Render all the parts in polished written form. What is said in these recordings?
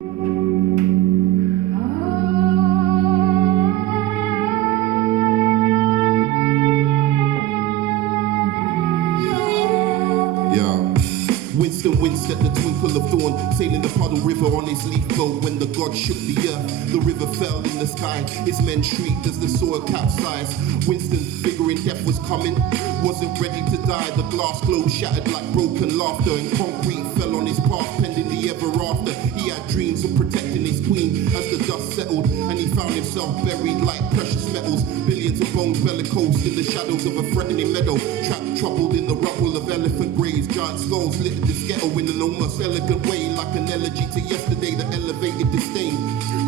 Winston winced at the twinkle of dawn, sailing the Puddle River on his leaf boat. When the god shook the earth, the river fell in the sky. His men shrieked as the soil capsized. Winston, figuring death was coming, wasn't ready to die. The glass globe shattered like broken laughter, and concrete fell on his path, pending the ever after. He had dreams of protecting his queen as the dust settled, and he found himself buried like precious metals. Billions of bones bellicose in the shadows of a threatening meadow, trapped, troubled in the rubble of elephant graves. Giant skulls littered this ghetto in an almost elegant way, like an elegy to yesterday that elevated disdain.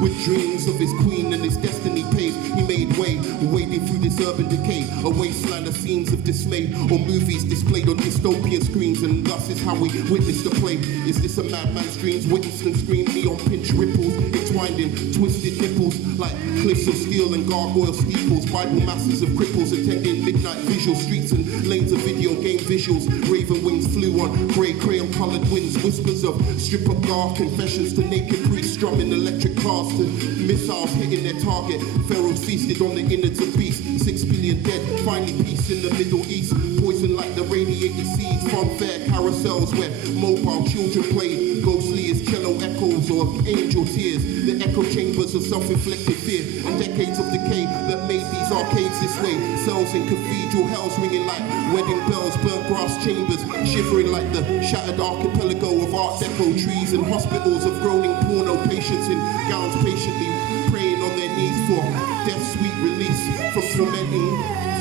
With dreams of his queen and his destiny paved, he made way, wading through this urban decay, a wasteland of scenes of dismay, or movies displayed on dystopian screens. And thus is how we witness the play. Is this a madman's dreams? Winston screamed, neon pinch ripples entwined in twisted nipples, like cliffs of steel and gargoyle steeples. Bible masses of cripples attending midnight visual streets and lanes of video game visuals. Raven wings flew on grey crayon coloured winds, whispers of stripper gar confessions to naked priests strumming electric cars to missiles hitting their target. Pharaohs feasted on the innards of beasts. 6 billion dead, finally peace in the Middle East. Poison like the radiated seeds from fair carousels where mobile children play. Ghostly as cello echoes or angel tears. The echo chambers of self-inflicted fear and decades of decay that made these arcades this way. Cells in cathedral hells ringing like wedding bells. Burnt grass chambers shivering like the shattered archipelago of Art Deco trees. And hospitals of groaning porno patients in gowns patiently praying on their knees for death's sweet release from tormenting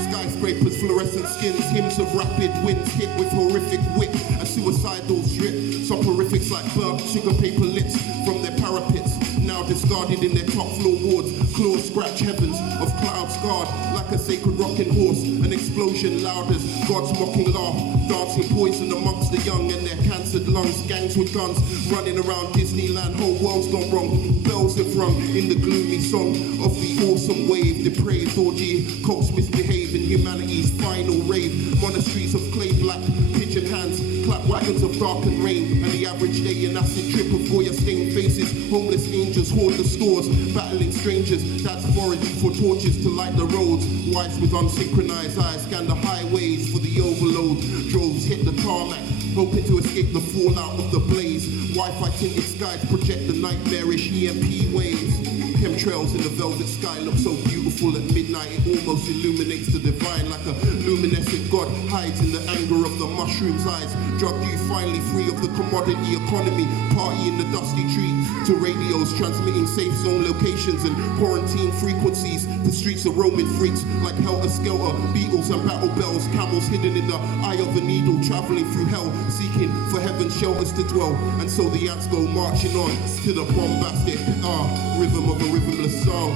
skyscrapers, fluorescent skins, hymns of rapid winds hit with horrific wit, and suicidal drip, soporifics like burnt sugar paper lips from their parapets, now discarded in their top floor wards. Claws scratch heavens of clouds scarred like a sacred rocking horse. An explosion loud as God's mocking laugh, dancing poison amongst the young and their cancered lungs. Gangs with guns running around Disneyland, whole world's gone wrong. Bells have rung in the gloomy song of the awesome wave. Depraved orgy, cults misbehaving, humanity's final rave. Monasteries of clay black, pigeon hands, clap wagons of darkened rain, and the average day an acid trip of Goya stained faces. Homeless angels hoard the stores, battling strangers. That's foraging for torches to light the roads. Wives with unsynchronized eyes scan the highways for the overload. Droves hit the tarmac, hoping to escape the fallout of the blaze. Wi-Fi tinted skies project the nightmarish EMP waves. Chemtrails in the velvet sky look so beautiful at midnight. It almost illuminates the divine like a luminescent god hides in the anger of the mushroom's eyes. Drug you finally free of the commodity economy. Party in the dusty tree to radios transmitting safe zone locations and quarantine frequencies. The streets are roaming freaks like helter-skelter. Beetles and battle bells, camels hidden in the eye of a needle, traveling through hell, seeking for heaven's shelters to dwell. And so the ants go marching on to the bombastic rhythm of a rhythmless song.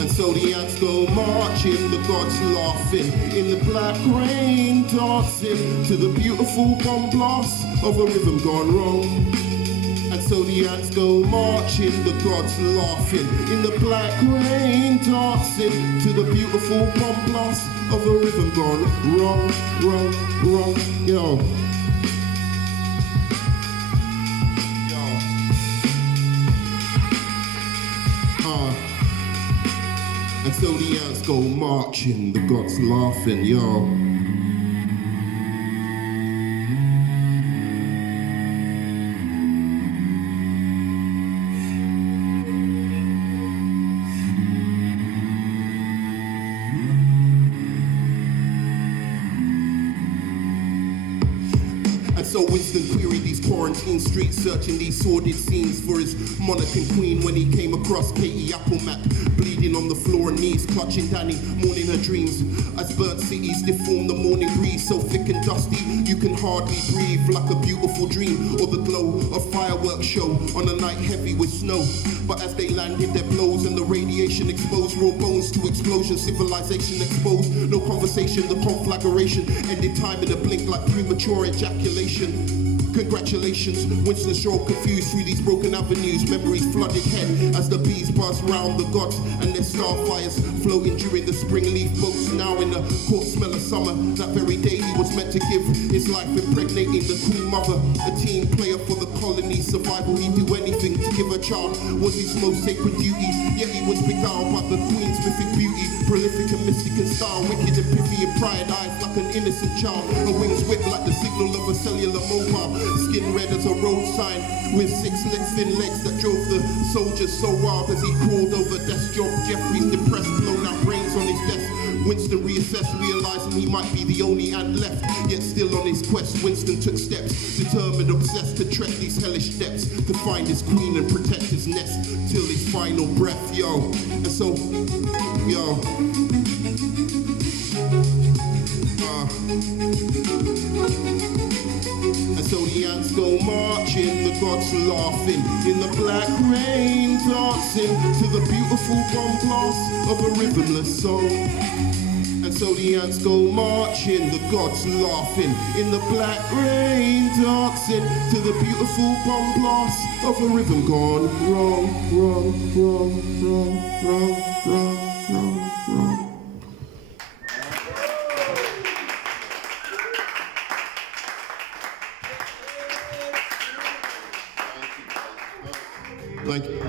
And so the ants go marching, the gods laughing, in the black rain dancing to the beautiful bomb blast of a rhythm gone wrong. And so the ants go marching, the gods laughing, in the black rain dancing to the beautiful bomb blast of a rhythm gone wrong, wrong, wrong, yo. And so the ants go marching, the gods laughing, yo. So Winston queried these quarantine streets, searching these sordid scenes for his monarch and queen when he came across Katie Applemat, bleeding on the floor and knees, clutching Danny, mourning her dreams. As burnt cities deform the morning breeze, so thick and dusty, you can hardly breathe, like a beautiful dream, or the glow of fireworks show on a night heavy with snow. But as they landed their blows and the radiation exposed raw bones to explosion, civilization exposed, no conversation, the conflagration ended time in a blink like premature ejaculation. Congratulations, Winston strolled confused through these broken avenues. Memories flooded head as the bees buzz round the gods and their starfires floating during the spring leaf boats. Now in the cold smell of summer, that very day he was meant to give his life impregnating the queen mother. A team player for the colony survival, he'd do anything to give her child, was his most sacred duty. Yet he was beguiled by the queen's mythic beauty, prolific and mystic in style, wicked and pithy in pride, eyes like an innocent child, her wings whip like the signal of a cellular mobile, skin red as a road sign, with 6 thin legs that drove the soldiers so wild as he crawled over death's job. Jeffrey's depressed, blown out brains on his desk. Winston reassessed, realizing he might be the only ant left. Yet still on his quest, Winston took steps, determined, obsessed to tread these hellish depths, to find his queen and protect his nest till his final breath, yo. And so, yo. And so the ants go marching, the gods laughing, in the black rain dancing to the beautiful bomb blast of a rhythmless song. And so the ants go marching, the gods laughing, in the black rain dancing to the beautiful bomb blast of a rhythm gone wrong, wrong, wrong, wrong, wrong, wrong, wrong, wrong. Thank you.